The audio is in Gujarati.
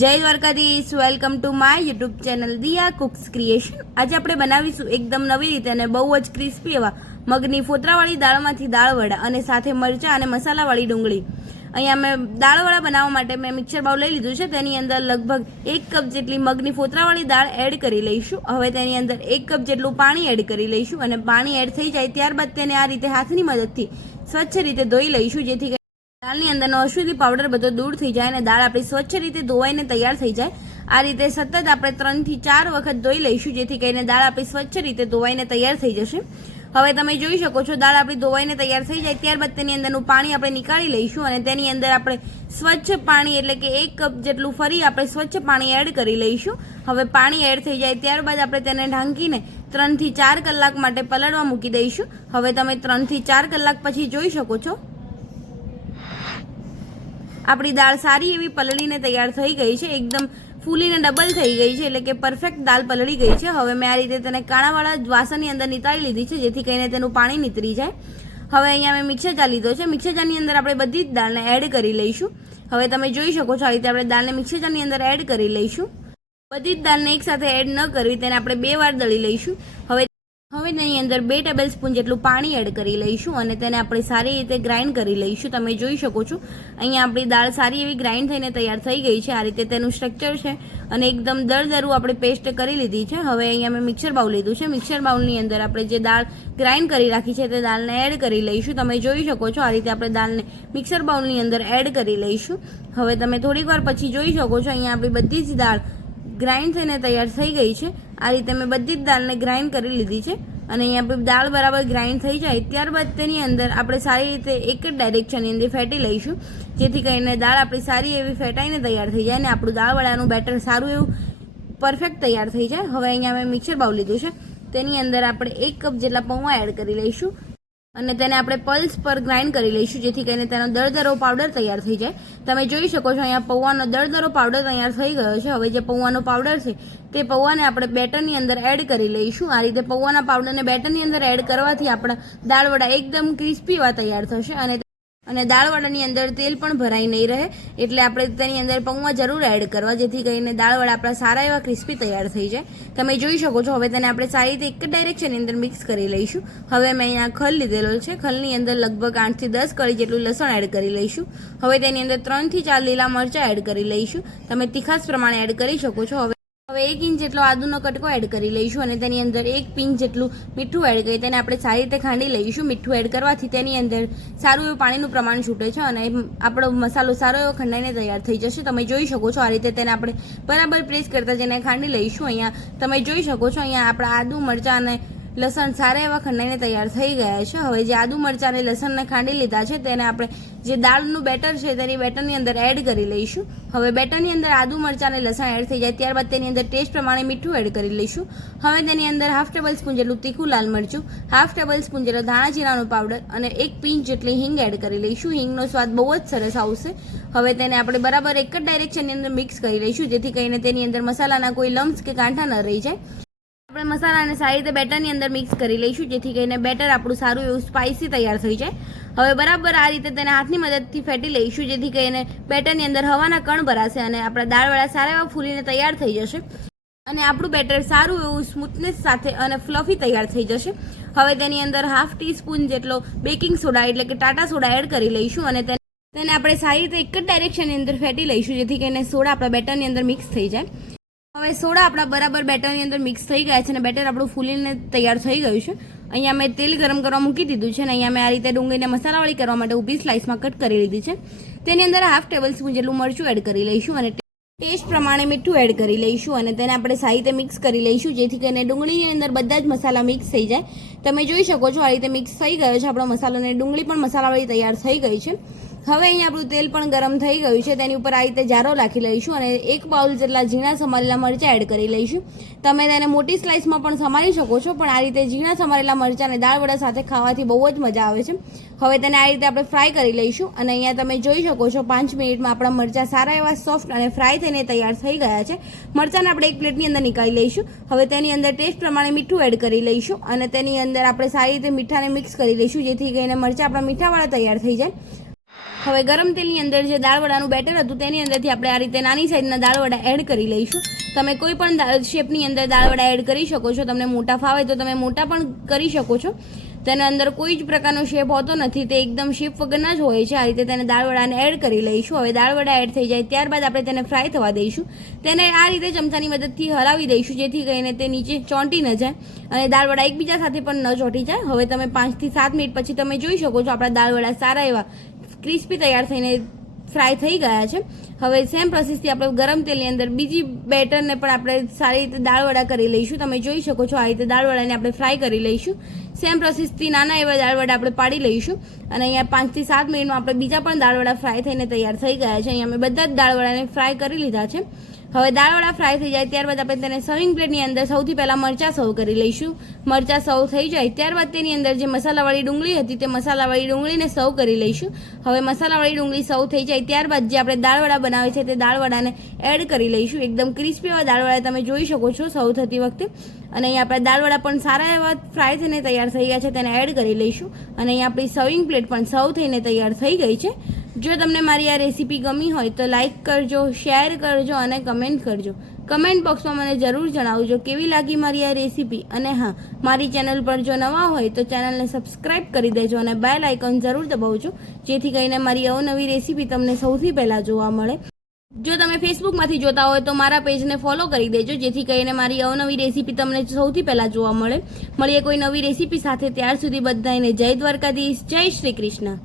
જય Dwarkadhish, welcome to my YouTube channel Diya cooks creation. આજે આપણે બનાવીશું એકદમ નવી રીતે અને બહુ જ ક્રિસ્પી એવા મગની ફોતરાવાળી દાળમાંથી દાળવડા અને સાથે મરચાં અને મસાલાવાળી ડુંગળી। અહીંયા મેં દાળવડા બનાવવા માટે મેં મિક્સર બાઉલ લઈ લીધું છે। તેની અંદર લગભગ 1 કપ જેટલી મગની ફોતરાવાળી દાળ એડ કરી લઈશું। હવે તેની અંદર 1 કપ જેટલું પાણી એડ કરી લઈશું અને પાણી એડ થઈ જાય ત્યારબાદ તેને આ રીતે હાથની મદદથી સ્વચ્છ રીતે ધોઈ લઈશું, જેથી દાળની અંદરનો અશુદ્ધિ પાવડર બધો દૂર થઈ જાય અને દાળ આપણી સ્વચ્છ રીતે ધોવાઈને તૈયાર થઈ જાય। આ રીતે સતત આપણે 3 થી 4 વખત ધોઈ લઈશું, જેથી કરીને દાળ આપણી સ્વચ્છ રીતે ધોવાઈને તૈયાર થઈ જશે। હવે તમે જોઈ શકો છો દાળ આપણી ધોવાઈને તૈયાર થઈ જાય ત્યારબાદ તેની અંદરનું પાણી આપણે નીકાળી લઈશું અને તેની અંદર આપણે સ્વચ્છ પાણી એટલે કે 1 કપ જેટલું ફરી આપણે સ્વચ્છ પાણી એડ કરી લઈશું। હવે પાણી એડ થઈ જાય ત્યારબાદ આપણે તેને ઢાંકીને 3 થી 4 કલાક માટે પલળવા મૂકી દઈશું। હવે તમે 3 થી 4 કલાક પછી જોઈ શકો છો આપણી દાળ સારી એવી પલળીને તૈયાર થઈ ગઈ છે, એકદમ ફૂલીને ડબલ થઈ ગઈ છે, એટલે કે પરફેક્ટ દાળ પલળી ગઈ છે। હવે મેં આ રીતે તેને કાણાવાળા વાસણની અંદર નીતાળી લીધી છે, જેથી કરીને તેનું પાણી નીતરી જાય। હવે અહીંયા મેં મિક્સર જાર લીધો છે। મિક્સર જારની અંદર આપણે બધી જ દાળને એડ કરી લઈશું। હવે તમે જોઈ શકો છો આ રીતે આપણે દાળને મિક્સર જારની અંદર એડ કરી લઈશું। બધી જ દાળને એકસાથે એડ ન કરવી, તેને આપણે 2 વાર દળી લઈશું। હવે તેની અંદર 2 ટેબલ સ્પૂન જેટલું પાણી એડ કરી લઈશું અને તેને આપણે સારી રીતે ગ્રાઇન્ડ કરી લઈશું। તમે જોઈ શકો છો અહીંયા આપણી દાળ સારી એવી ગ્રાઇન્ડ થઈને તૈયાર થઈ ગઈ છે। આ રીતે તેનું સ્ટ્રક્ચર છે અને એકદમ દરદરું આપણે પેસ્ટ કરી લીધી છે। હવે અહીંયા મેં મિક્સર બાઉલ લીધું છે। મિક્સર બાઉલની અંદર આપણે જે દાળ ગ્રાઇન્ડ કરી રાખી છે તે દાળને એડ કરી લઈશું। તમે જોઈ શકો છો આ રીતે આપણે દાળને મિક્સર બાઉલની અંદર એડ કરી લઈશું। હવે તમે થોડીક વાર પછી જોઈ શકો છો અહીંયા આપણી બધી જ દાળ ગ્રાઇન્ડ થઈને તૈયાર થઈ ગઈ છે। આ રીતે મેં બધી જ દાળને ગ્રાઇન્ડ કરી લીધી છે અને અહીંયા દાળ બરાબર ગ્રાઇન્ડ થઈ જાય ત્યારબાદ તેની અંદર આપણે સારી રીતે એક જ ડાયરેક્શનની અંદર ફેટી લઈશું, જેથી કરીને દાળ આપણી સારી એવી ફેટાઈને તૈયાર થઈ જાય અને આપણું દાળવડાનું બેટર સારું એવું પરફેક્ટ તૈયાર થઈ જાય। હવે અહીંયા મેં મિક્સર બાઉલ લીધું છે, તેની અંદર આપણે 1 કપ જેટલા પૌવા એડ કરી લઈશું અને તેને આપણે પલ્સ પર ગ્રાઇન્ડ કરી લઈશું, જેથી કરીને તેનો દરદરો પાવડર તૈયાર થઈ જાય। તમે જોઈ શકો છો અહીંયા પૌવાનો દરદરો પાવડર તૈયાર થઈ ગયો છે। હવે જે પૌવાનો પાવડર છે તે પૌવાને આપણે બેટરની અંદર એડ કરી લઈશું। આ રીતે પૌવાના પાવડરને બેટરની અંદર એડ કરવાથી આપણા દાળવડા એકદમ ક્રિસ્પી એવા તૈયાર થશે અને દાળવડાની અંદર તેલ પણ ભરાઈ નહીં રહે, એટલે આપણે તેની અંદર પૌવા જરૂર એડ કરવા, જેથી કરીને દાળવડા આપણા સારા એવા ક્રિસ્પી તૈયાર થઈ જાય। તમે જોઈ શકો છો હવે તેને આપણે સારી રીતે એક જ ડાયરેક્શનની અંદર મિક્સ કરી લઈશું। હવે મેં અહીંયા ખલ લીધેલો છે, ખલની અંદર લગભગ 8 થી 10 કળી જેટલું લસણ એડ કરી લઈશું। હવે તેની અંદર 3 થી 4 લીલા મરચાં એડ કરી લઈશું, તમે તીખાશ પ્રમાણે એડ કરી શકો છો। હવે 1 ઇંચ જેટલો આદુનો કટકો એડ કરી લઈશું અને તેની અંદર 1 પિંચ જેટલું મીઠું એડ કરી તેને આપણે સારી રીતે ખાંડી લઈશું। મીઠું એડ કરવાથી તેની અંદર સારું એવું પાણીનું પ્રમાણ છૂટે છે અને આપણો મસાલો સારો એવો ખંડાઈને તૈયાર થઈ જશે। તમે જોઈ શકો છો આ રીતે તેને આપણે બરાબર પ્રેસ કરતા જઈને ખાંડી લઈશું। અહીંયા તમે જોઈ શકો છો અહીંયા આપણા આદુ મરચાં અને લસણ સારા એવા ખંડાઈને તૈયાર થઈ ગયા છે। હવે જે આદુ મરચાં અને લસણને ખાંડી લીધા છે તેને આપણે જે દાળનું બેટર છે તેની બેટરની અંદર એડ કરી લઈશું। હવે બેટરની અંદર આદુ મરચાં અને લસણ એડ થઈ જાય ત્યારબાદ તેની અંદર ટેસ્ટ પ્રમાણે મીઠું એડ કરી લઈશું। હવે તેની અંદર 1/2 ટેબલ સ્પૂન જેટલું તીખું લાલ મરચું, 1/2 ટેબલ સ્પૂન જેટલો ધાણા જીરાનો પાવડર અને 1 પિંચ જેટલી હિંગ એડ કરી લઈશું। હિંગનો સ્વાદ બહુ જ સરસ આવશે। હવે તેને આપણે બરાબર એક જ ડાયરેક્શનની અંદર મિક્સ કરી લઈશું, જેથી કરીને તેની અંદર મસાલાના કોઈ લમ્સ કે કાંઠા ન રહી જાય। આપણે મસાલાને સારી રીતે બેટરની અંદર મિક્સ કરી લઈશું, જેથી કરીને બેટર આપણું સારું એવું સ્પાઇસી તૈયાર થઈ જાય। હવે બરાબર આ રીતે તેને હાથની મદદથી ફેટી લઈશું, જેથી કરીને બેટરની અંદર હવાના કણ ભરાશે અને આપણા દાળવડા સારા એવા ફૂલીને તૈયાર થઈ જશે અને આપણું બેટર સારું એવું સ્મૂથનેસ સાથે અને ફ્લફી તૈયાર થઈ જશે। હવે તેની અંદર 1/2 ટીસ્પૂન જેટલો બેકિંગ સોડા એટલે કે ટાટા સોડા એડ કરી લઈશું અને તેને આપણે સારી રીતે એક જ ડાયરેક્શનની અંદર ફેટી લઈશું, જેથી કરીને સોડા આપણા બેટરની અંદર મિક્સ થઈ જાય। હવે સોડા આપણા બરાબર બેટરની અંદર મિક્સ થઈ ગયા છે અને બેટર આપણું ફૂલીને તૈયાર થઈ ગયું છે। અહીંયા મેં તેલ ગરમ કરવા મૂકી દીધું છે અને અહીંયા મેં આ રીતે ડુંગળીને મસાલાવાળી કરવા માટે ઊભી સ્લાઇસમાં કટ કરી લીધી છે। તેની અંદર 1/2 ટેબલ સ્પૂન જેટલું મરચું એડ કરી લઈશું અને ટેસ્ટ પ્રમાણે મીઠું એડ કરી લઈશું અને તેને આપણે સારી રીતે મિક્સ કરી લઈશું, જેથી કરીને ડુંગળીની અંદર બધા જ મસાલા મિક્સ થઈ જાય। તમે જોઈ શકો છો આ રીતે મિક્સ થઈ ગયો છે આપણો મસાલો અને ડુંગળી પણ મસાલાવાળી તૈયાર થઈ ગઈ છે। હવે અહીંયા આપણું તેલ પણ ગરમ થઈ ગયું છે, તેની ઉપર આ રીતે જારો રાખી લઈશું અને 1 બાઉલ જેટલા ઝીણા સમારેલા મરચાં એડ કરી લઈશું। તમે તેને મોટી સ્લાઇસમાં પણ સમારી શકો છો, પણ આ રીતે ઝીણા સમારેલા મરચાંને દાળવડા સાથે ખાવાથી બહુ જ મજા આવે છે। હવે તેને આ રીતે આપણે ફ્રાય કરી લઈશું અને અહીંયા તમે જોઈ શકો છો 5 મિનિટમાં આપણા મરચાં સારા એવા સોફ્ટ અને ફ્રાય થઈને તૈયાર થઈ ગયા છે। મરચાંને આપણે એક પ્લેટની અંદર નીકાળી લઈશું। હવે તેની અંદર ટેસ્ટ પ્રમાણે મીઠું એડ કરી લઈશું અને તેની અંદર આપણે સારી રીતે મીઠાને મિક્સ કરી લઈશું, જેથી કરીને મરચાં આપણા મીઠાવાળા તૈયાર થઈ જાય। હવે ગરમ તેલની અંદર જે દાળવડાનું બેટર હતું તેની અંદરથી આપણે આ રીતે નાની સાઈઝના દાળવડા એડ કરી લઈશું. તમે કોઈ પણ શેપની અંદર દાળવડા એડ કરી શકો છો. તમને મોટા ફાવે તો તમે મોટા પણ કરી શકો છો. તેના અંદર કોઈ જ પ્રકારનો શેપ હોતો નથી, તે એકદમ શેપ વગરના જ હોય છે. આ રીતે તેને દાળવડાને એડ કરી લઈશું. હવે દાળવડા એડ થઈ જાય ત્યારબાદ આપણે તેને ફ્રાય થવા દઈશું. તેને આ રીતે ચમચાની મદદથી હલાવી દઈશું, જેથી કરીને તે નીચે ચોંટી ન જાય અને દાળવડા એકબીજા સાથે પણ ન ચોંટી જાય. હવે તમે 5 થી 7 મિનિટ પછી તમે જોઈ શકો છો આપણા દાળવડા સારા એવા ક્રિસ્પી તૈયાર થઈને ફ્રાય થઈ ગયા છે. હવે સેમ પ્રોસેસથી આપણે ગરમ તેલની અંદર બીજી બેટરને પણ આપણે સારી રીતે દાળવડા કરી લઈશું. તમે જોઈ શકો છો આ રીતે દાળવડાને આપણે ફ્રાય કરી લઈશું. સેમ પ્રોસેસથી નાના એવા દાળવડા આપણે પાડી લઈશું. અને અહીંયા 5 થી 7 મિનિટમાં આપણે બીજા પણ દાળવડા ફ્રાય થઈને તૈયાર થઈ ગયા છે. અહીંયા અમે બધા જ દાળવડાને ફ્રાય કરી લીધા છે. હવે દાળવડા ફ્રાય થઈ જાય ત્યારબાદ આપણે તેને સર્વિંગ પ્લેટની અંદર સૌથી પહેલાં મરચાં સર્વ કરી લઈશું. મરચાં સર્વ થઈ જાય ત્યારબાદ તેની અંદર જે મસાલાવાળી ડુંગળી હતી તે મસાલાવાળી ડુંગળીને સર્વ કરી લઈશું. હવે મસાલાવાળી ડુંગળી સર્વ થઈ જાય ત્યારબાદ જે આપણે દાળવડા બનાવે છે તે દાળવડાને એડ કરી લઈશું. એકદમ ક્રિસ્પી એવા દાળવડા તમે જોઈ શકો છો સર્વ થતી વખતે. અને અહીંયા આપણે દાળવડા પણ સારા એવા ફ્રાય થઈને તૈયાર થઈ ગયા છે, તેને એડ કરી લઈશું. અને અહીંયા આપણી સર્વિંગ પ્લેટ પણ સર્વ થઈને તૈયાર થઈ ગઈ છે. જો તમને મારી આ રેસીપી ગમી હોય તો લાઇક કરજો, શેર કરજો અને કમેન્ટ કરજો. કમેન્ટ બોક્સમાં મને જરૂર જણાવજો કેવી લાગી મારી આ રેસીપી. અને હા, મારી ચેનલ પર જો નવા હોય તો ચેનલને સબસ્ક્રાઈબ કરી દેજો અને બેલ આઇકોન જરૂર દબાવજો, જેથી કરીને મારી અવનવી રેસીપી તમને સૌથી પહેલાં જોવા મળે. જો તમે ફેસબુકમાંથી જોતા હોય તો મારા પેજને ફોલો કરી દેજો, જેથી કરીને મારી અવનવી રેસીપી તમને સૌથી પહેલાં જોવા મળે. મળીએ કોઈ નવી રેસીપી સાથે. ત્યાર સુધી બધાને જય દ્વારકાધીશ, જય શ્રી કૃષ્ણ.